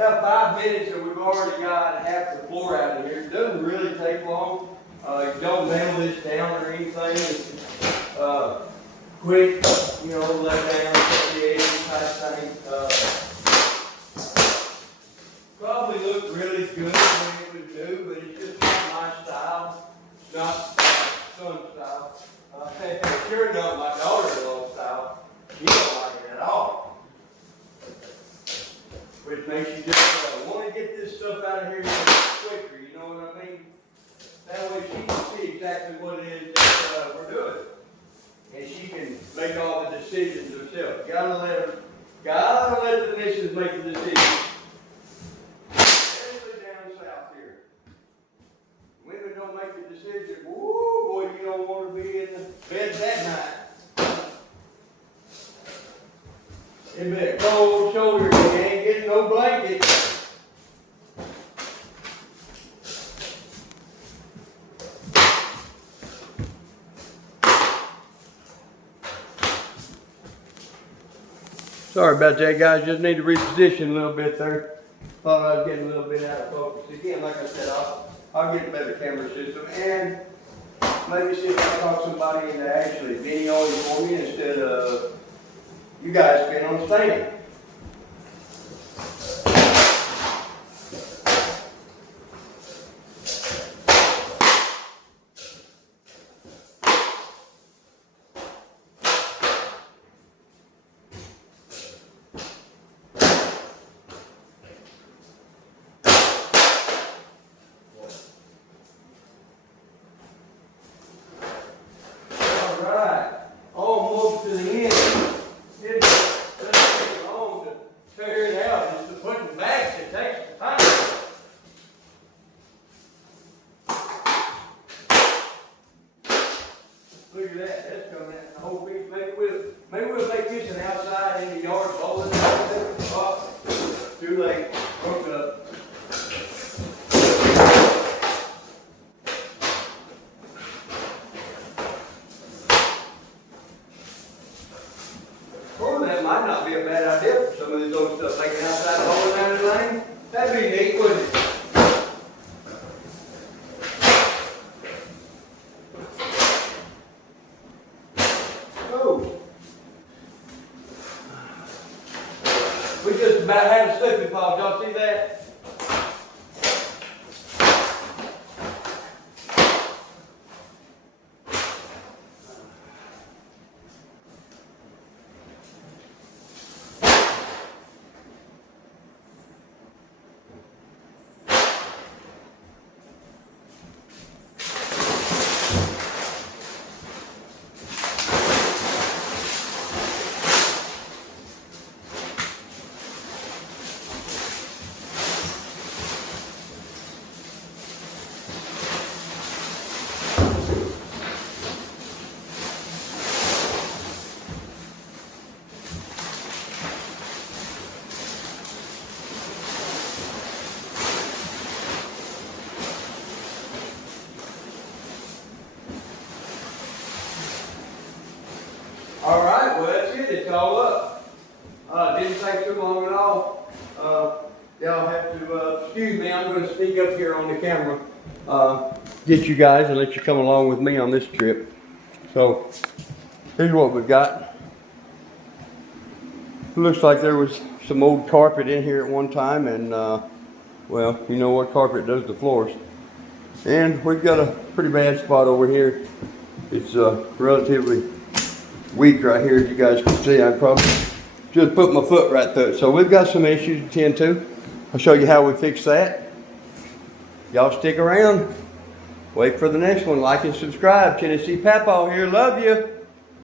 about 5 minutes and we've already got half the floor out of here. It doesn't really take long. You don't nail this down or anything. It's quick, you know, let down, set the edge type thing. Probably looked really good when it was new, but it's just not my style. It's not son style. Sure not my daughter-in-law style. You don't like it at all. Which makes you just want to get this stuff out of here quicker, you know what I mean? That way she can see exactly what it is that we're doing. And she can make all the decisions herself. Gotta let the missus make the decisions. Especially down south here. Women don't make the decision, woo, boy, you don't want to be in the bed that night. It'd be a cold shoulder, you ain't getting no blanket. Sorry about that, guys. Just need to reposition a little bit there. Thought I was getting a little bit out of focus. Again, like I said, I'll get a better camera system and maybe see if I can talk somebody into actually videoing for me instead of you guys being on stand. Almost to the end. It doesn't take long to tear it out. It's the putting back that takes the time. Look at that. That's coming out the whole piece. Maybe we'll make this an outside in the yard bowling. Oh, too late. Broke it up. That might not be a bad idea for some of these old stuff taken outside the hole down the lane. That'd be neat, wouldn't it? Oh. We just about had a slipping fall. Y'all see that? All right, well that's it. It's all up. Didn't take too long at all. Y'all have to excuse me. I'm going to sneak up here on the camera, get you guys and let you come along with me on this trip. So here's what we've got. It looks like there was some old carpet in here at one time, and well, you know what carpet does to floors. And we've got a pretty bad spot over here. It's relatively weak right here, as you guys can see. I probably just put my foot right through it. So we've got some issues to tend to. I'll show you how we fix that. Y'all stick around. Wait for the next one. Like and subscribe. Tennessee Papaw here. Love you.